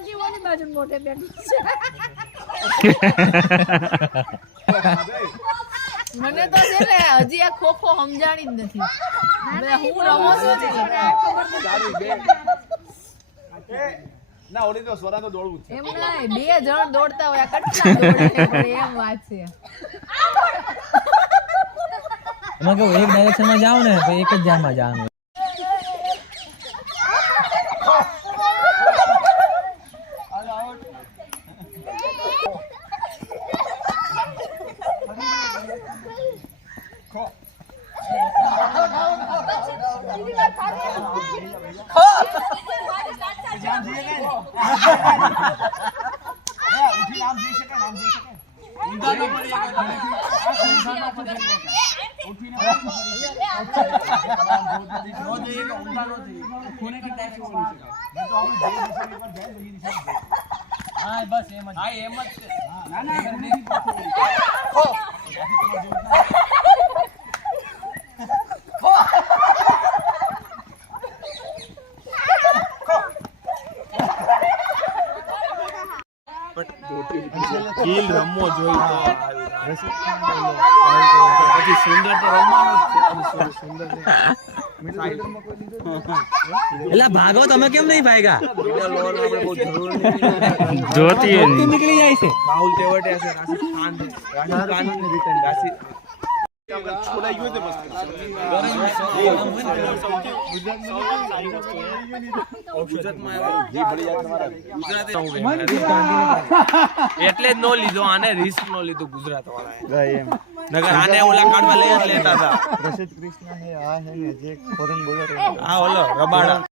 હનુમાનજી ઓની બાજુ મોઢે બેઠી છે મને તો છે ને હજી આ ખોખો સમજાણી જ નથી હું રમો છું ના ઓલી તો સ્વરા તો દોડવું છે એમ ના બે જણ દોડતા હોય આ કેટલા દોડે પણ એમ વાત છે એમાં કેવું એક ડાયરેક્શનમાં જાવ ને તો એક જ જામાં જવાનું ગીલ રમવો જોઈએ તો પછી સુંદર તો રમવાનું જ છે સુંદર એટલે ભાગો તમે કેમ નહીં ભાગ્યા જોતી નીકળી જાય છે રાહુલ તેવડે છે રાશિદ ખાન કાનૂન રિટર્ન રાશિદ છોડાઈ ગયો તે મસ્ત એટલે જ નો લીધો આને રિસ્ક નો લીધો ગુજરાત વાળાએ નગર આને ઓલા કાઢવા લઈ જ લેતા હતા રશીદ કૃષ્ણ હે આ હે ને જે ફોરેન બોલર આ ઓલો રબાડા